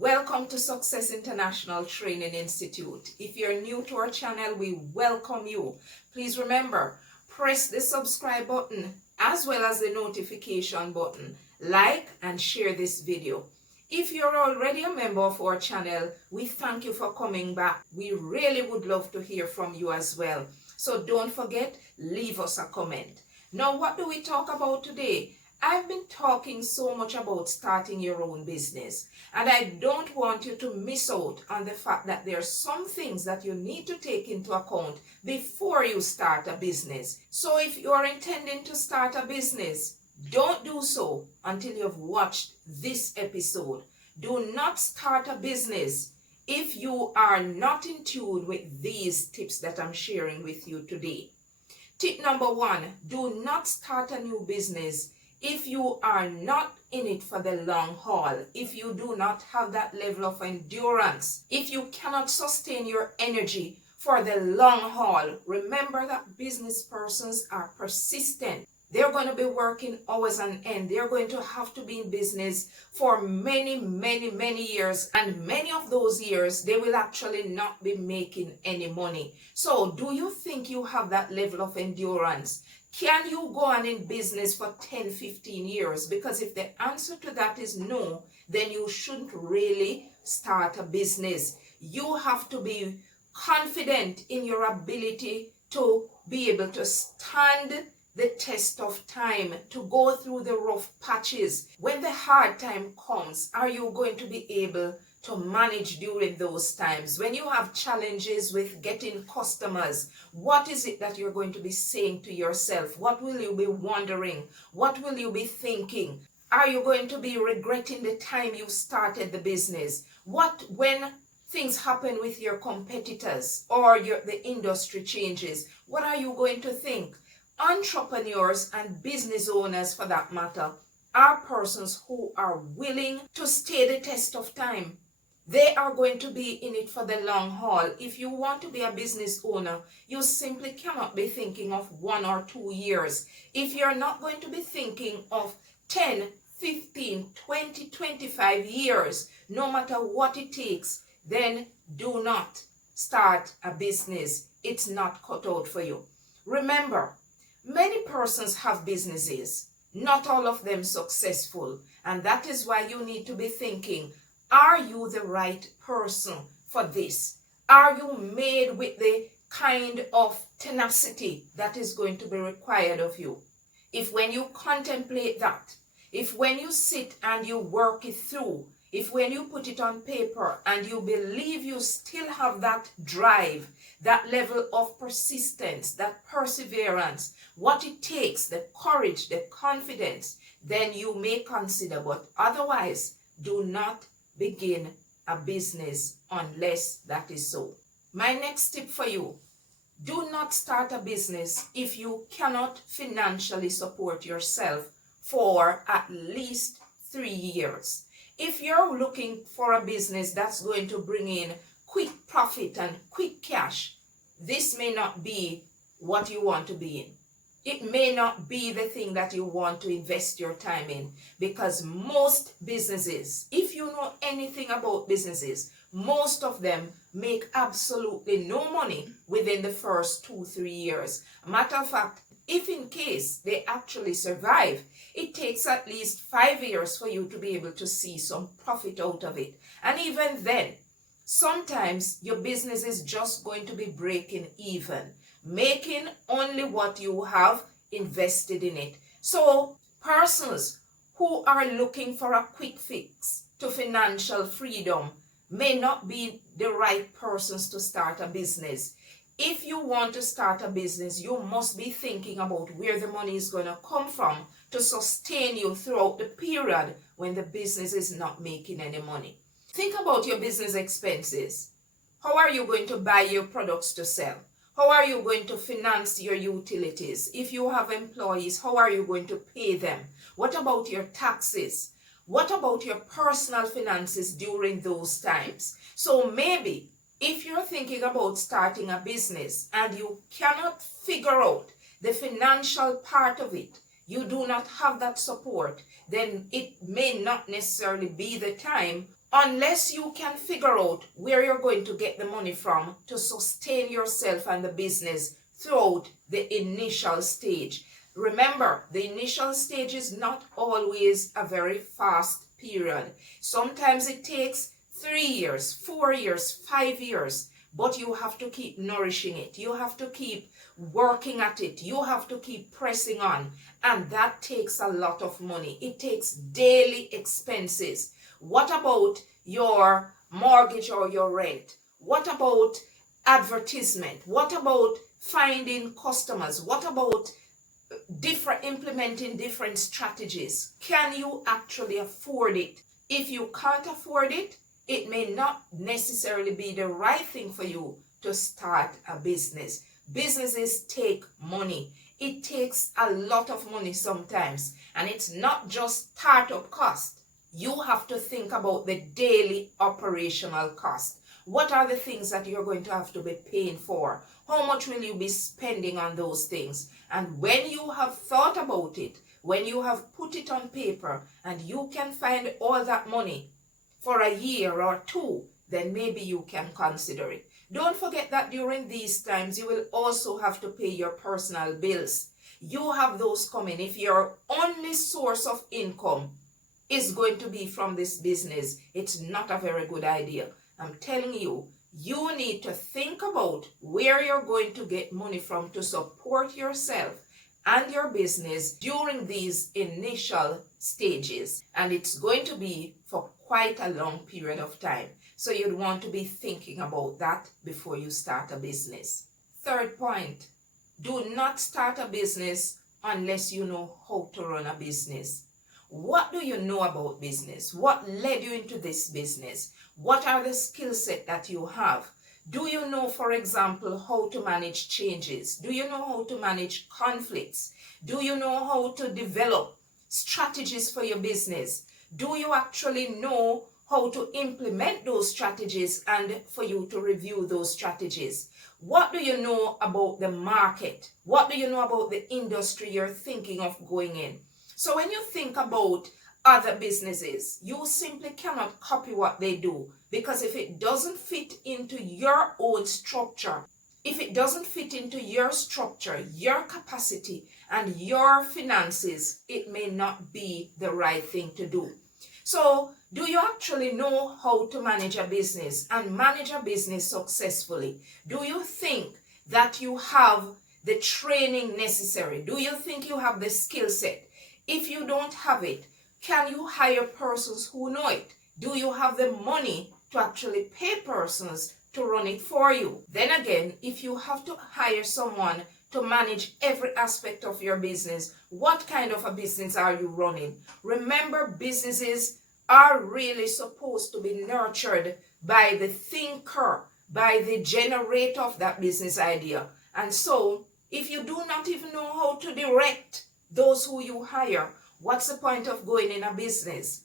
Welcome to Success International Training Institute. If you're new to our channel, we welcome you. Please remember, press the subscribe button as well as the notification button. Like and share this video. If you're already a member of our channel, we thank you for coming back. We really would love to hear from you as well. So don't forget, leave us a comment. Now, what do we talk about today? I've been talking so much about starting your own business, and I don't want you to miss out on the fact that there are some things that you need to take into account before you start a business. So if you are intending to start a business, don't do so until you've watched this episode. Do not start a business if you are not in tune with these tips that I'm sharing with you today. Tip number 1, do not start a new business if you are not in it for the long haul, if you do not have that level of endurance, if you cannot sustain your energy for the long haul. Remember that business persons are persistent. They're going to be working hours on end. They're going to have to be in business for many years. And many of those years, they will actually not be making any money. So do you think you have that level of endurance? Can you go on in business for 10, 15 years? Because if the answer to that is no, then you shouldn't really start a business. You have to be confident in your ability to be able to stand the test of time, to go through the rough patches. When the hard time comes, are you going to be able to manage during those times? When you have challenges with getting customers, what is it that you're going to be saying to yourself? What will you be wondering? What will you be thinking? Are you going to be regretting the time you started the business? What when things happen with your competitors or the industry changes? What are you going to think? Entrepreneurs and business owners, for that matter, are persons who are willing to stay the test of time. They are going to be in it for the long haul. If you want to be a business owner, you simply cannot be thinking of 1 or 2 years. If you're not going to be thinking of 10, 15, 20, 25 years, no matter what it takes, then do not start a business. It's not cut out for you. Remember, many persons have businesses, not all of them successful. And that is why you need to be thinking, are you the right person for this? Are you made with the kind of tenacity that is going to be required of you? If when you contemplate that, if when you sit and you work it through, if when you put it on paper and you believe you still have that drive, that level of persistence, that perseverance, what it takes, the courage, the confidence, then you may consider. But otherwise, do not begin a business unless that is so. My next tip for you, do not start a business if you cannot financially support yourself for at least 3 years. If you're looking for a business that's going to bring in quick profit and quick cash, this may not be what you want to be in. It may not be the thing that you want to invest your time in, because most businesses, if you know anything about businesses, most of them make absolutely no money within the first 2-3 years. Matter of fact, if in case they actually survive, it takes at least 5 years for you to be able to see some profit out of it. And even then, sometimes your business is just going to be breaking even, making only what you have invested in it. So persons who are looking for a quick fix to financial freedom may not be the right persons to start a business. If you want to start a business, you must be thinking about where the money is going to come from to sustain you throughout the period when the business is not making any money. Think about your business expenses. How are you going to buy your products to sell? How are you going to finance your utilities? If you have employees, how are you going to pay them? What about your taxes? What about your personal finances during those times? So maybe if you're thinking about starting a business and you cannot figure out the financial part of it, you do not have that support, then it may not necessarily be the time unless you can figure out where you're going to get the money from to sustain yourself and the business throughout the initial stage. Remember, the initial stage is not always a very fast period. Sometimes it takes 3 years, 4 years, 5 years, but you have to keep nourishing it. You have to keep working at it. You have to keep pressing on, and that takes a lot of money. It takes daily expenses. What about your mortgage or your rent? What about advertisement? What about finding customers? What about implementing different strategies? Can you actually afford it? If you can't afford it, it may not necessarily be the right thing for you to start a business. Businesses take money. It takes a lot of money sometimes, and it's not just startup cost. You have to think about the daily operational cost. What are the things that you're going to have to be paying for? How much will you be spending on those things? And when you have thought about it, when you have put it on paper, and you can find all that money for a year or two, then maybe you can consider it. Don't forget that during these times, you will also have to pay your personal bills. You have those coming. If your only source of income is going to be from this business, it's not a very good idea. I'm telling you, you need to think about where you're going to get money from to support yourself and your business during these initial stages. And it's going to be for quite a long period of time. So you'd want to be thinking about that before you start a business. Third point, do not start a business unless you know how to run a business. What do you know about business? What led you into this business? What are the skill set that you have? Do you know, for example, how to manage changes? Do you know how to manage conflicts? Do you know how to develop strategies for your business? Do you actually know how to implement those strategies and for you to review those strategies? What do you know about the market? What do you know about the industry you're thinking of going in? So when you think about other businesses, you simply cannot copy what they do, because if it doesn't fit into your own structure, if it doesn't fit into your structure, your capacity, and your finances, it may not be the right thing to do. So, do you actually know how to manage a business and manage a business successfully? Do you think that you have the training necessary? Do you think you have the skill set? If you don't have it, can you hire persons who know it? Do you have the money to actually pay persons to run it for you? Then again, if you have to hire someone to manage every aspect of your business, what kind of a business are you running? Remember, businesses are really supposed to be nurtured by the thinker, by the generator of that business idea. And so, if you do not even know how to direct those who you hire, what's the point of going in a business?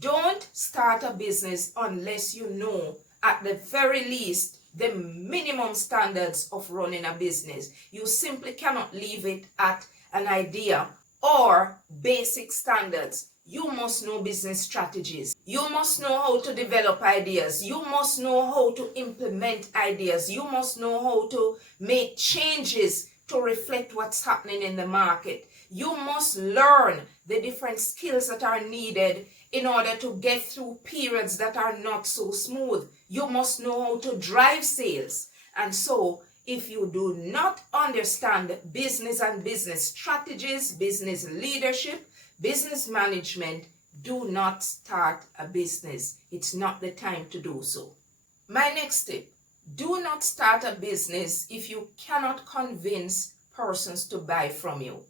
Don't start a business unless you know, at the very least, the minimum standards of running a business. You simply cannot leave it at an idea or basic standards. You must know business strategies. You must know how to develop ideas. You must know how to implement ideas. You must know how to make changes to reflect what's happening in the market. You must learn the different skills that are needed in order to get through periods that are not so smooth. You must know how to drive sales. And so, if you do not understand business and business strategies, business leadership, business management, do not start a business. It's not the time to do so. My next tip, do not start a business if you cannot convince persons to buy from you.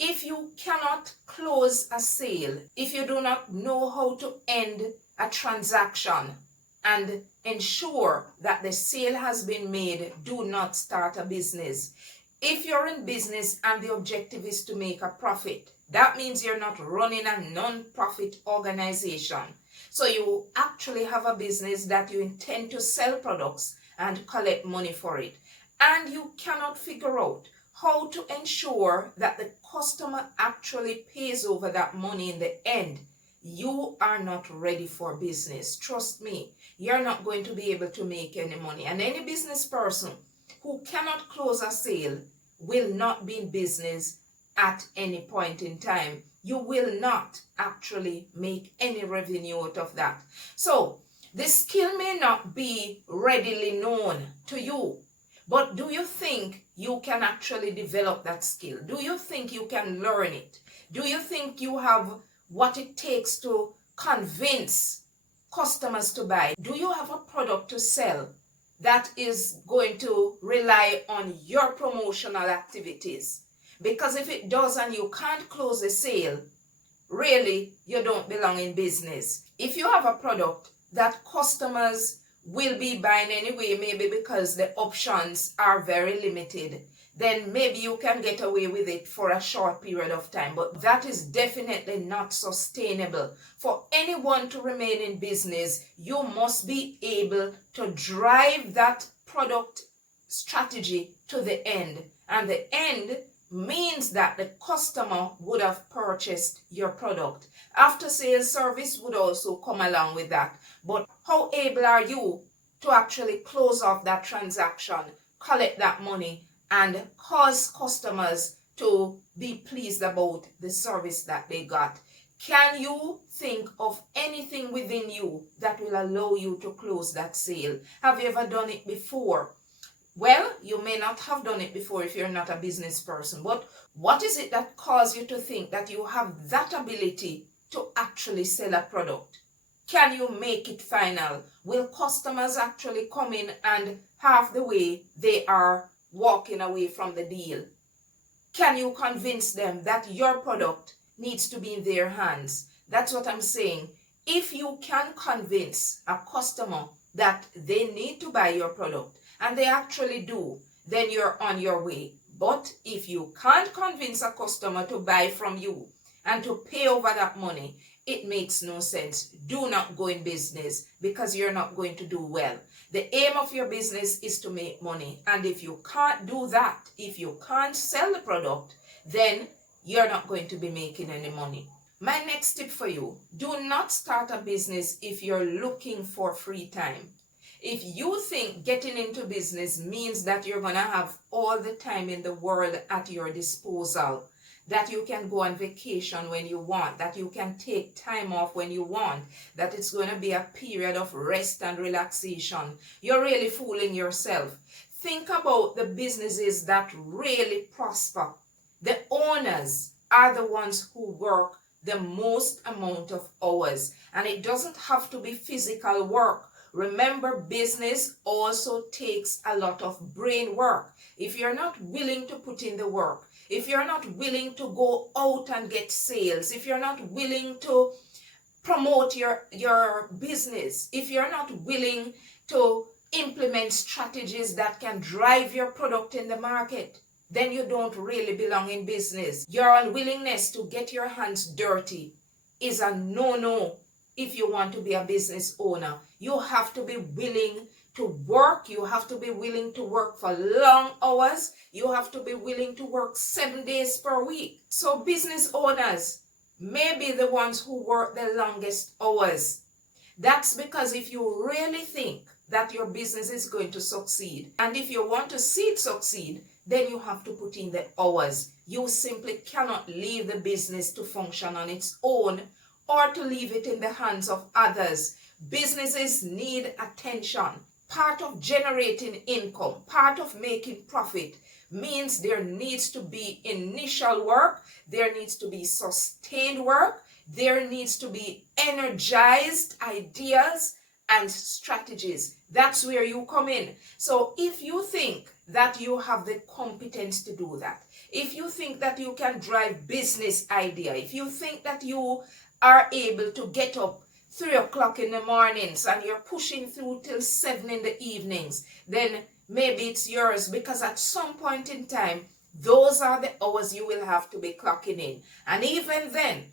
If you cannot close a sale, if you do not know how to end a transaction and ensure that the sale has been made, do not start a business. If you're in business and the objective is to make a profit, that means you're not running a non-profit organization. So you actually have a business that you intend to sell products and collect money for it. And you cannot figure out how to ensure that the customer actually pays over that money in the end. you are not ready for business. Trust me, you're not going to be able to make any money. And any business person who cannot close a sale will not be in business at any point in time. You will not actually make any revenue out of that. So the skill may not be readily known to you, but do you think you can actually develop that skill? Do you think you can learn it? Do you think you have what it takes to convince customers to buy? Do you have a product to sell that is going to rely on your promotional activities? Because if it does and you can't close a sale, really, you don't belong in business. If you have a product that customers will be buying anyway, maybe because the options are very limited, then maybe you can get away with it for a short period of time. But that is definitely not sustainable. For anyone to remain in business, you must be able to drive that product strategy to the end. And the end means that the customer would have purchased your product. After sales service would also come along with that. But how able are you to actually close off that transaction, collect that money, and cause customers to be pleased about the service that they got? Can you think of anything within you that will allow you to close that sale? Have you ever done it before? Well, you may not have done it before if you're not a business person, but what is it that caused you to think that you have that ability to actually sell a product? Can you make it final? Will customers actually come in and half the way they are walking away from the deal? Can you convince them that your product needs to be in their hands? That's what I'm saying. If you can convince a customer that they need to buy your product, and they actually do, then you're on your way. But if you can't convince a customer to buy from you and to pay over that money, it makes no sense. Do not go in business because you're not going to do well. The aim of your business is to make money. And if you can't do that, if you can't sell the product, then you're not going to be making any money. My next tip for you, do not start a business if you're looking for free time. If you think getting into business means that you're going to have all the time in the world at your disposal, that you can go on vacation when you want, that you can take time off when you want, that it's going to be a period of rest and relaxation, you're really fooling yourself. Think about the businesses that really prosper. The owners are the ones who work the most amount of hours, and it doesn't have to be physical work. Remember, business also takes a lot of brain work. If you're not willing to put in the work, if you're not willing to go out and get sales, if you're not willing to promote your business, if you're not willing to implement strategies that can drive your product in the market, then you don't really belong in business. Your unwillingness to get your hands dirty is a no-no. If you want to be a business owner, you have to be willing to work. You have to be willing to work for long hours. You have to be willing to work 7 days per week. So business owners may be the ones who work the longest hours. That's because if you really think that your business is going to succeed, and if you want to see it succeed, then you have to put in the hours. You simply cannot leave the business to function on its own or to leave it in the hands of others. Businesses need attention. Part of generating income, part of making profit means there needs to be initial work, there needs to be sustained work, there needs to be energized ideas and strategies. That's where you come in. So if you think that you have the competence to do that, if you think that you can drive business idea, if you think that you are able to get up 3 o'clock in the mornings and you're pushing through till 7 in the evenings, then maybe it's yours, because at some point in time, those are the hours you will have to be clocking in. And even then,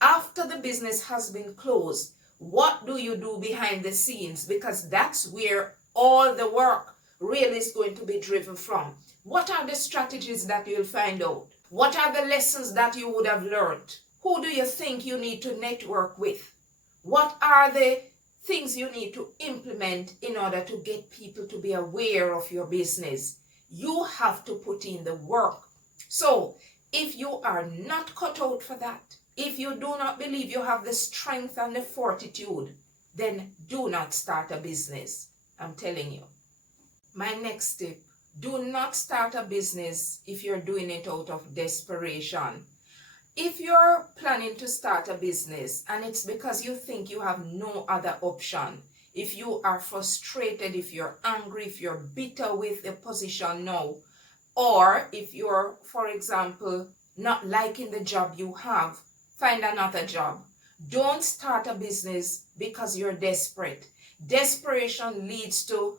after the business has been closed, what do you do behind the scenes? Because that's where all the work really is going to be driven from. What are the strategies that you'll find out? What are the lessons that you would have learned? Who do you think you need to network with? What are the things you need to implement in order to get people to be aware of your business? You have to put in the work. So if you are not cut out for that, if you do not believe you have the strength and the fortitude, then do not start a business. I'm telling you. My next tip, do not start a business if you're doing it out of desperation. If you're planning to start a business and it's because you think you have no other option, if you are frustrated, if you're angry, if you're bitter with the position now, or if you're, for example, not liking the job you have, find another job. Don't start a business because you're desperate. Desperation leads to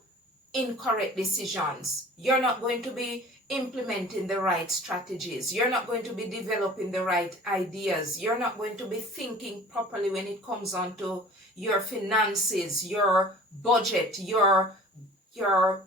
incorrect decisions. You're not going to be implementing the right strategies. You're not going to be developing the right ideas. You're not going to be thinking properly when it comes on to your finances, your budget, your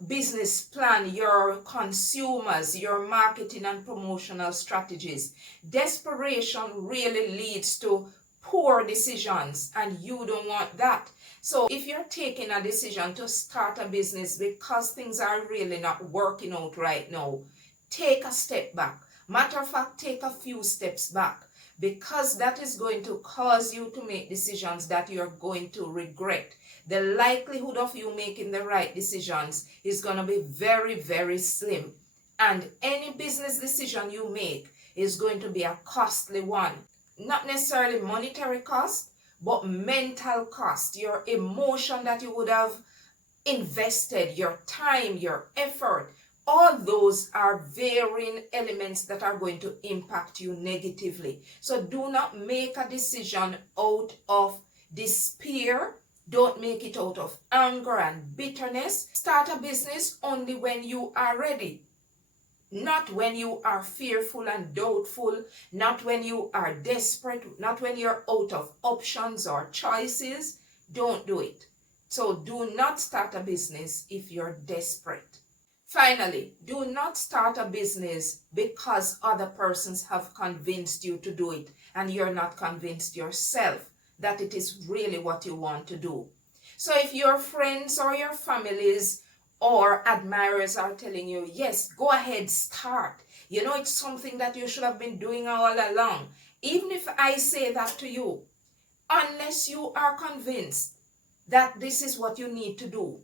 business plan, your consumers, your marketing and promotional strategies. Desperation really leads to poor decisions, and you don't want that. So if you're taking a decision to start a business because things are really not working out right now, take a step back. Matter of fact, take a few steps back, because that is going to cause you to make decisions that you're going to regret. The likelihood of you making the right decisions is going to be very, very slim. And any business decision you make is going to be a costly one. Not necessarily monetary cost, but mental cost, your emotion that you would have invested, your time, your effort. All those are varying elements that are going to impact you negatively. So do not make a decision out of despair. Don't make it out of anger and bitterness. Start a business only when you are ready. Not when you are fearful and doubtful, not when you are desperate, not when you're out of options or choices. Don't do it. So do not start a business if you're desperate. Finally, do not start a business because other persons have convinced you to do it and you're not convinced yourself that it is really what you want to do. So if your friends or your families or admirers are telling you, yes, go ahead, start. You know, it's something that you should have been doing all along. Even if I say that to you, unless you are convinced that this is what you need to do,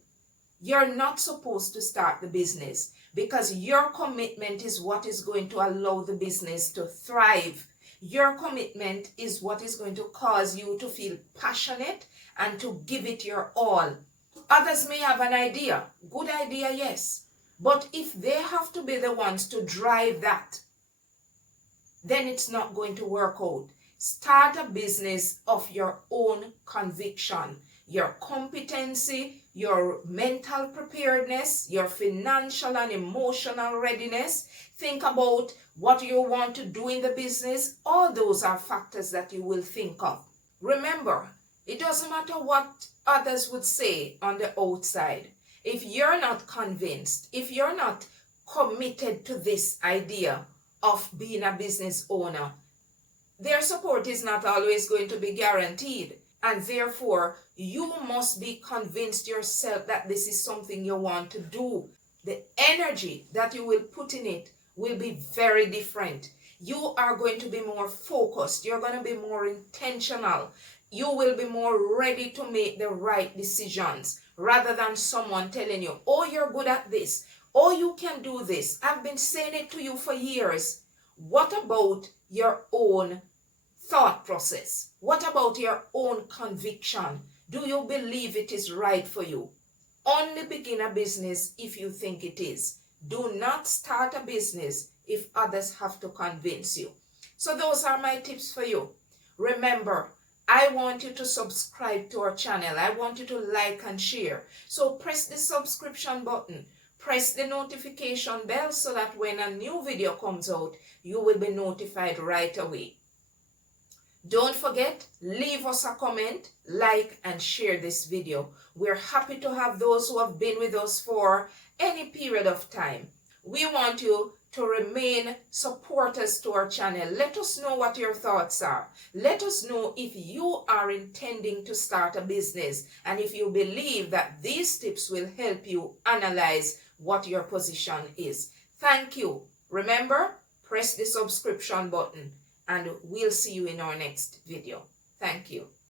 you're not supposed to start the business, because your commitment is what is going to allow the business to thrive. Your commitment is what is going to cause you to feel passionate and to give it your all. Others may have an idea, good idea, yes. But if they have to be the ones to drive that, then it's not going to work out. Start a business of your own conviction, your competency, your mental preparedness, your financial and emotional readiness. Think about what you want to do in the business. All those are factors that you will think of. Remember, it doesn't matter what others would say on the outside. If you're not convinced, if you're not committed to this idea of being a business owner, their support is not always going to be guaranteed. And therefore, you must be convinced yourself that this is something you want to do. The energy that you will put in it will be very different. You are going to be more focused. You're going to be more intentional. You will be more ready to make the right decisions, rather than someone telling you, oh, you're good at this. Oh, you can do this. I've been saying it to you for years. What about your own thought process? What about your own conviction? Do you believe it is right for you? Only begin a business if you think it is. Do not start a business if others have to convince you. So those are my tips for you. Remember, I want you to subscribe to our channel. I want you to like and share. So press the subscription button. Press the notification bell so that when a new video comes out, you will be notified right away. Don't forget, leave us a comment, like, and share this video. We're happy to have those who have been with us for any period of time. We want you to remain supporters to our channel. Let us know what your thoughts are. Let us know if you are intending to start a business and if you believe that these tips will help you analyze what your position is. Thank you. Remember, press the subscription button and we'll see you in our next video. Thank you.